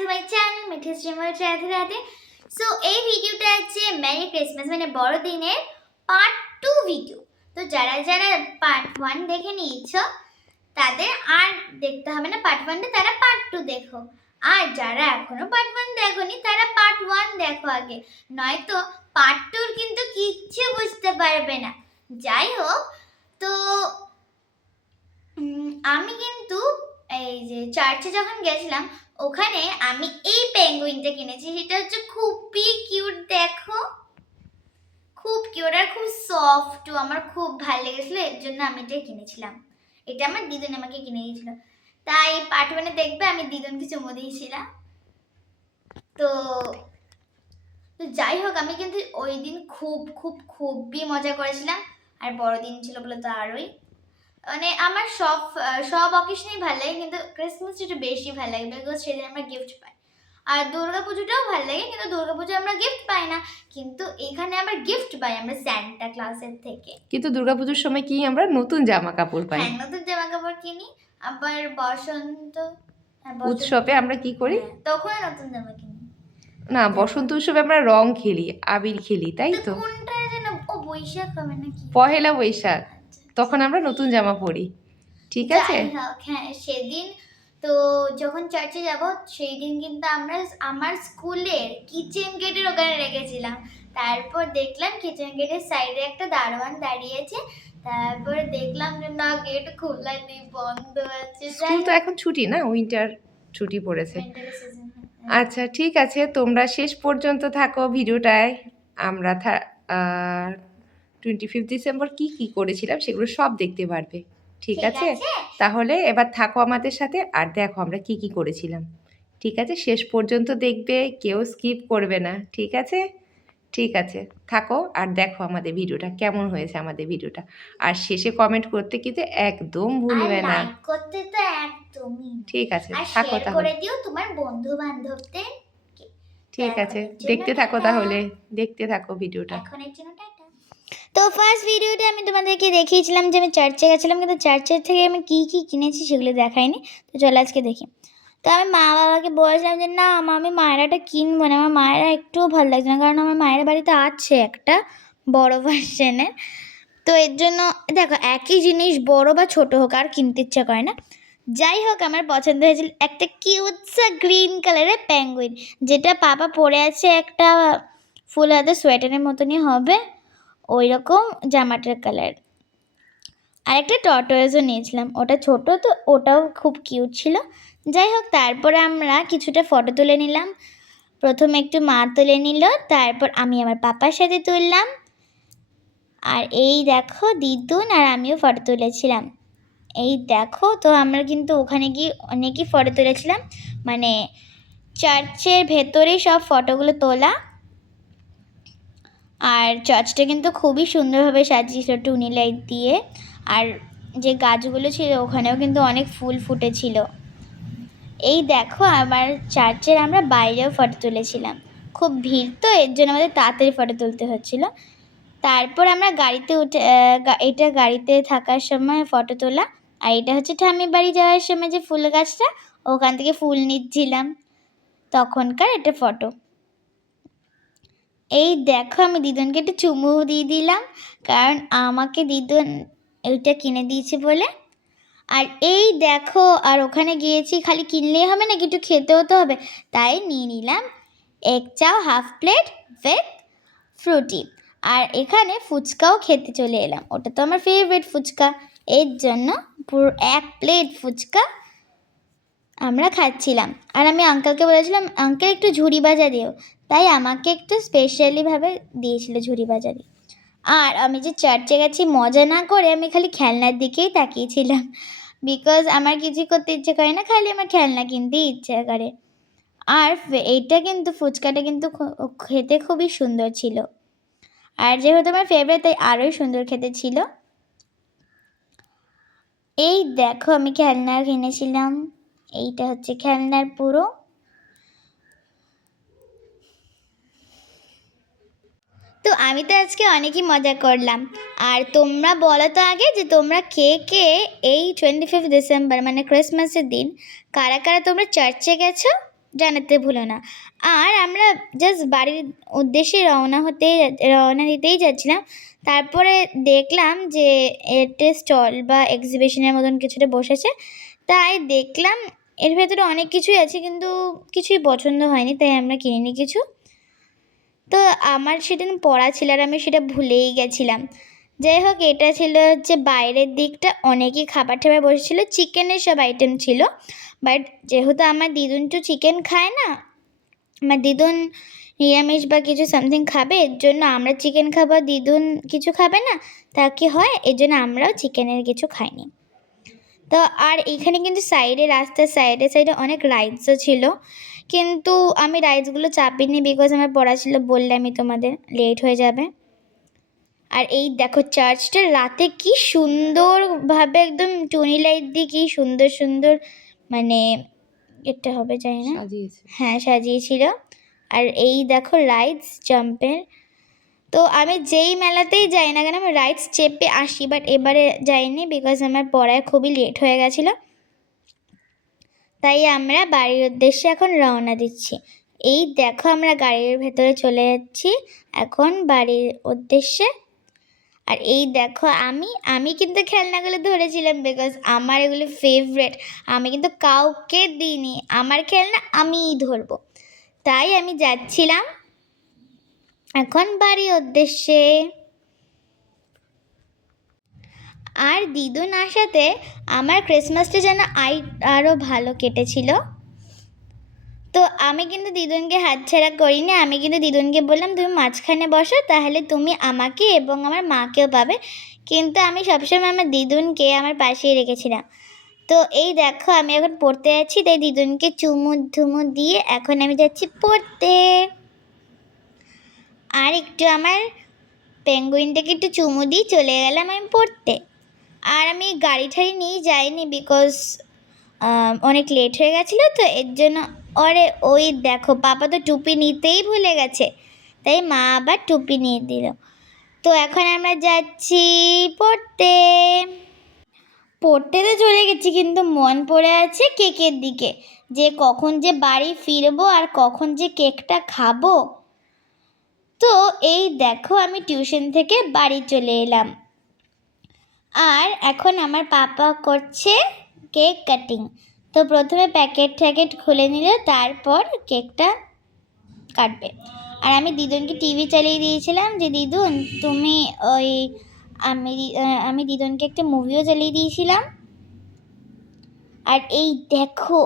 To my channel Mithi streamer Radhe Radhe. So এই ভিডিওটা হচ্ছে মেরি ক্রিসমাস মানে বড়দিনের পার্ট 2 ভিডিও। তো যারা যারা পার্ট 1 দেখে নিয়েছো তাদের আর দেখতে হবে না পার্ট 1 তারা পার্ট 2 দেখো। আর যারা এখনো পার্ট 1 দেখোনি তারা পার্ট 1 দেখো আগে, নয়তো পার্ট 2 কিন্তু কিচ্ছু বুঝতে পারবে না। যাই হোক, তো আমি কিন্তু এই যে চার্চে যখন গেছিলাম ওখানে আমি এই পেঙ্গুইনটা কিনেছি। সেটা হচ্ছে খুবই কিউট, দেখো খুব কিউট আর খুব সফট, আমার খুব ভালো লেগেছিল, এর জন্য আমি এটা কিনেছিলাম। এটা আমার দিদুন আমাকে কিনে দিয়েছিল, তাই পার্ট 1 দেখবে আমি দিদুনকে চুমু দিয়েছিলাম। তো যাই হোক, আমি কিন্তু ওই দিন খুবই মজা করেছিলাম। আর বড়দিন ছিল বলে তো আরোই, মানে আমার সব অকেশনেই ভালো লাগে, কিন্তু ক্রিসমাসটা একটু বেশি ভালো লাগে বিকজ সেদিন আমরা গিফট পাই। আর দুর্গা পুজোটাও ভালো লাগে, কিন্তু দুর্গা পুজো আমরা গিফট পাই না, কিন্তু এখানে আমরা গিফট পাই আমরা স্যান্টা ক্লাসের থেকে। কিন্তু দুর্গাপুজোর সময় কি আমরা নতুন জামা কাপড় পাই? হ্যাঁ, নতুন জামা কাপড় কিনি। আবার বসন্ত উৎসবে আমরা কি করি? তখন নতুন জামা কিনি না, বসন্ত উৎসবে আমরা রং খেলি, আবির খেলি, তাই তো? কোনটা যেন, ও বৈশাখ হবে নাকি? পহেলা বৈশাখ, তখন আমরা নতুন জামা পরি, ঠিক আছে? হ্যাঁ, সেদিন তো যখন চার্চে যাব সেই দিন কিন্তু আমরা আমার স্কুলের কিচেন গেটের ওখানে রেখেছিলাম। তারপর দেখলাম কিচেন গেটের সাইডে একটা দারোয়ান দাঁড়িয়েছে। তারপর দেখলাম যে না, গেট খোলা নেই, বন্ধ আছে। স্কুল তো এখন ছুটি না, উইন্টার ছুটি পড়েছে। আচ্ছা ঠিক আছে, তোমরা শেষ পর্যন্ত থাকো ভিডিওটায়। আমরা 25 ডিসেম্বর কি করেছিলাম সেগুলো সব দেখতে পারবে, ঠিক আছে? তাহলে এবার থাকো আমাদের সাথে আর দেখো আমরা কি করেছিলাম, ঠিক আছে? শেষ পর্যন্ত দেখবে, কেউ স্কিপ করবে না, ঠিক আছে? ঠিক আছে, থাকো আর দেখো আমাদের ভিডিওটা কেমন হয়েছে আমাদের ভিডিওটা। আর শেষে কমেন্ট করতে কিন্তু একদম ভুলবে না, করতে তো একদমই। ঠিক আছে, থাকো তাহলে, করে দিও তোমার বন্ধু বান্ধবদের। ঠিক আছে, দেখতে থাকো তাহলে, দেখতে থাকো ভিডিওটা। এখনের জন্য টাটা। তো ফার্স্ট ভিডিওতে আমি তোমাদেরকে দেখিয়েছিলাম যে আমি চার্চে গেছিলাম, কিন্তু চার্চের থেকে আমি কি কিনেছি সেগুলো দেখাইনি। তো চলো আজকে দেখি। তো আমি মা বাবাকে বলেছিলাম যে না আমি মায়েরাটা কিনবো না, আমার মায়েরা একটুও ভালো লাগছে না, কারণ আমার মায়ের বাড়িতে আছে একটা বড় ভার্সনের। তো এর জন্য দেখো একই জিনিস বড় বা ছোট হোক আর কিনতে ইচ্ছা করে না। যাই হোক, আমার পছন্দ হয়েছিল একটা কিউটসা গ্রিন কালারের পেঙ্গুইন, যেটা পাপা পরে আছে একটা ফুল হাতে সোয়েটারের মতনই হবে ওই রকম জামাটার কালার। আর একটা টর্টয়েজও নিয়েছিলাম, ওটা ছোট তো ওটাও খুব কিউট ছিল। যাই হোক, তারপরে আমরা কিছুটা ফটো তুলে নিলাম। প্রথমে একটু মা তুলে নিল, তারপর আমি আমার পাপার সাথে তুললাম। আর এই দেখো দিদুন আর আমিও ফটো তুলেছিলাম। এই দেখো, তো আমরা কিন্তু ওখানে গিয়ে অনেকই ফটো তুলেছিলাম, মানে চার্চের ভেতরেই সব ফটোগুলো তোলা। আর চার্চটা কিন্তু খুবই সুন্দরভাবে সাজিয়েছিল টুনি লাইট দিয়ে, আর যে গাছগুলো ছিল ওখানেও কিন্তু অনেক ফুল ফুটেছিল। এই দেখো, আবার চার্চের আমরা বাইরেও ফটো তুলেছিলাম, খুব ভিড় তো এর জন্য আমাদের তাড়াতাড়ি ফটো তুলতে হচ্ছিলো। তারপর আমরা গাড়িতে উঠে, এটা গাড়িতে থাকার সময় ফটো তোলা। আর এটা হচ্ছে ঠাম্মি বাড়ি যাওয়ার সময় যে ফুল গাছটা, ওখান থেকে ফুল নিচ্ছিলাম তখনকার এটা ফটো। এই দেখো, আমি দিদুনকে একটু চুমু দিয়ে দিলাম, কারণ আমাকে দিদুন ওইটা কিনে দিয়েছে বলে। আর এই দেখো, আর ওখানে গিয়েছি খালি কিনলেই হবে না, একটু খেতেও তো হবে, তাই নিয়ে নিলাম এগ চাও হাফ প্লেট উইথ ফ্রুটি। আর এখানে ফুচকাও খেতে চলে এলাম, ওটা তো আমার ফেভারিট ফুচকা, এর জন্য পুরো 1 প্লেট ফুচকা আমরা খাচ্ছিলাম। আর আমি আঙ্কেলকে বলেছিলাম আঙ্কেল একটু ঝুড়ি ভাজা দিও, তাই আমাকে একটু স্পেশালিভাবে দিয়েছিল ঝুড়ি ভাজা দিয়ে। আর আমি যে চার্চে গেছি মজা না করে আমি খালি খেলনার দিকেই তাকিয়েছিলাম, বিকজ আমার কিছু করতে ইচ্ছে করে না, খালি আমার খেলনা কিনতেই ইচ্ছে করে। আর এইটা কিন্তু ফুচকাটা কিন্তু খেতে খুবই সুন্দর ছিল, আর যেহেতু আমার ফেভারিট তাই আরোই সুন্দর খেতে ছিল। এই দেখো, আমি খেলনা কিনেছিলাম, এইটা হচ্ছে খেলনার পুরো। তো আমি তো আজকে অনেকই মজা করলাম। আর তোমরা বলো তো আগে যে তোমরা কে এই 25 ডিসেম্বর মানে ক্রিসমাসের দিন কারা কারা তোমরা চার্চে গেছো? জানাতে ভুলো না। আর আমরা জাস্ট বাড়ির উদ্দেশ্যে রওনা দিতেই যাচ্ছিলাম। তারপরে দেখলাম যে একটা স্টল বা এক্সিবিশনের মতন কিছুটা বসেছে। তাই দেখলাম এর ভেতরে অনেক কিছুই আছে, কিন্তু কিছুই পছন্দ হয়নি, তাই আমরা কিনিনি কিছু। তো আমার সেদিন পড়া ছিল আর আমি সেটা ভুলেই গেছিলাম। যাই হোক, এটা ছিল হচ্ছে বাইরের দিকটা, অনেকই খাবার টাবার বসেছিল, চিকেনের সব আইটেম ছিল। বাট যেহেতু আমার দিদুন তো চিকেন খায় না, আমার দিদুন নিরামিষ বা কিছু সামথিং খাবে, এর জন্য আমরা চিকেন খাবো, দিদুন কিছু খাবে না, তা কি হয়, এর জন্য আমরাও চিকেনের কিছু খাইনি। তো আর এইখানে কিন্তু রাস্তার সাইডে অনেক রাইডসও ছিল, কিন্তু আমি রাইডসগুলো চাপিনি, বিকজ আমার পড়া ছিল, বললে আমি তোমাদের লেট হয়ে যাবে। আর এই দেখো চার্চটা রাতে কি সুন্দরভাবে একদম টুনি লাইট দিয়ে কি সুন্দর সুন্দর, মানে এটা হবে জানি না, সাজিয়েছে। হ্যাঁ সাজিয়েছিল। আর এই দেখো রাইডস জাম্পের, তো আমি যেই মেলাতেই যাই না কেন আমি রাইডস চেপে আসি, বাট এবারে যাইনি বিকজ আমার পড়ায় খুবই লেট হয়ে গেছিলো। তাই আমরা বাড়ির উদ্দেশ্যে এখন রওনা দিচ্ছি। এই দেখো আমরা গাড়ির ভেতরে চলে যাচ্ছি এখন বাড়ির উদ্দেশ্যে। আর এই দেখো আমি কিন্তু খেলনাগুলো ধরেছিলাম, বিকজ আমার এগুলো ফেভারেট, আমি কিন্তু কাউকে দিইনি, আমার খেলনা আমিই ধরবো। তাই আমি যাচ্ছিলাম এখন বাড়ির উদ্দেশ্যে। আর দিদুন আসাতে আমার ক্রিসমাসটা যেন আরও ভালো কেটেছিল। তো আমি কিন্তু দিদুনকে হাতছাড়া করিনি, আমি কিন্তু দিদুনকে বললাম তুমি মাঝখানে বসো, তাহলে তুমি আমাকে এবং আমার মাকেও পাবে, কিন্তু আমি সবসময় আমার দিদুনকে আমার পাশেই রেখেছিলাম। তো এই দেখো আমি এখন পড়তে যাচ্ছি, তাই দিদুনকে চুমু দিয়ে এখন আমি যাচ্ছি পড়তে। আর একটু আমার পেঙ্গুইনটাকে একটু চুমু দিয়ে চলে গেলাম আমি পড়তে। আর আমি গাড়ি ঠাড়ি নিয়ে যাইনি, বিকজ অনেক লেট হয়ে গেছিলো, তো এর জন্য। ওরে ওই দেখো পাপা তো টুপি নিতেই ভুলে গেছে, তাই মা আবার টুপি নিয়ে দিল। তো এখন আমরা যাচ্ছি পড়তে। পড়তে তো চলে গেছি, কিন্তু মন পড়ে আছে কেকের দিকে, যে কখন যে বাড়ি ফিরবো আর কখন যে কেকটা খাবো। তো এই দেখো আমি টিউশন থেকে বাড়ি চলে এলাম, আর এখন আমার পাপা করছে কেক কাটিং। তো প্রথমে প্যাকেট খুলে নিল, তারপর কেকটা কাটবে। আর আমি দিদুনকে টিভি চালিয়ে দিয়েছিলাম যে দিদুন তুমি ওই আমি দিদুনকে একটা মুভিও চালিয়ে দিয়েছিলাম। আর এই দেখো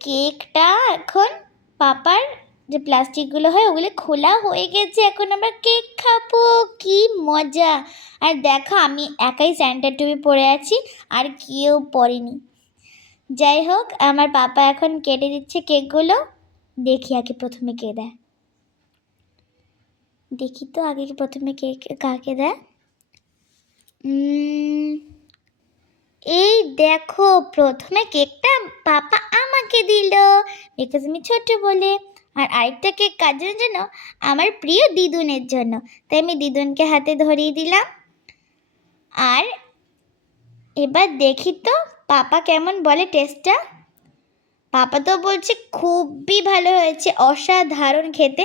কেকটা এখন পাপার যে প্লাস্টিকগুলো হয় ওগুলো খোলা হয়ে গেছে, এখন আমরা কেক খাবো, কি মজা। আর দেখো আমি একাই স্যান্টার টুপি পরে আছি, আর কেউ পরেনি। যাই হোক আমার পাপা এখন কেটে দিচ্ছে কেকগুলো, দেখি আগে প্রথমে কে দেয়, দেখি তো আগে প্রথমে কেক কাকে দেয়। এই দেখো প্রথমে কেকটা পাপা আমাকে দিল, বিকজ আমি ছোট বলে। আর আরেকটা কেক কাজের জন্য, আমার প্রিয় দিদুনের জন্য, তাই আমি দিদুনকে হাতে ধরিয়ে দিলাম। আর এবার দেখি তো পাপা কেমন বলে টেস্টটা। পাপা তো বলছে খুবই ভালো হয়েছে, অসাধারণ খেতে।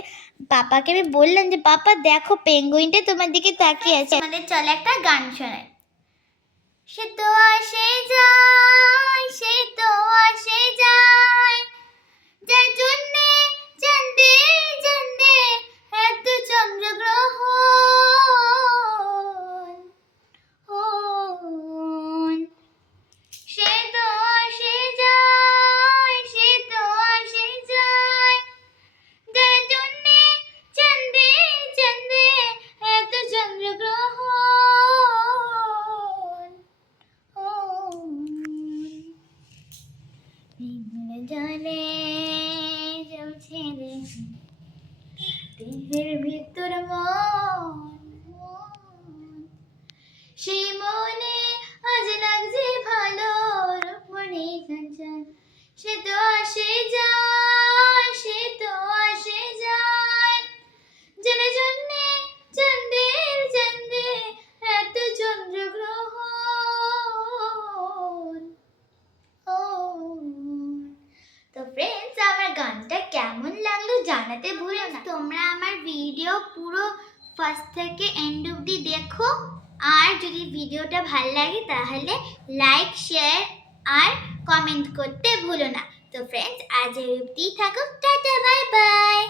পাপাকে আমি বললাম যে পাপা দেখো পেঙ্গুইনটা তোমার দিকে তাকিয়ে আছে, আমাদের চলে একটা গান শোনায়। সে তো আসে যায়, সে তো আসে যায়, যার জন্যে চাঁদে চাঁদে এত চন্দ্রগ্রহণ। সে তো আসে যায়, সে তো আসে যায়, যার জন্যে চাঁদে চাঁদে এত চন্দ্রগ্রহণ। জলে জ্বলছে দেহের ভিতর সেই মনে আজ লাগছে ভালো, রূপমণি কাঞ্চন। সে তো আসে যায়, সে তো আসে যায়, যার জন্যে চাঁদের চাঁদে এত চন্দ্রগ্রহণ। তো ফ্রেন্ডস আমার গান জানাতে ভুলো না। তোমরা আমার ভিডিও পুরো ফার্স্ট থেকে এন্ড অবধি দেখো, আর যদি ভিডিওটা ভালো লাগে তাহলে লাইক, শেয়ার আর কমেন্ট করতে ভুলো না। তো ফ্রেন্ডস, আজ এই অবধি থাকো, টাটা, বাই বাই।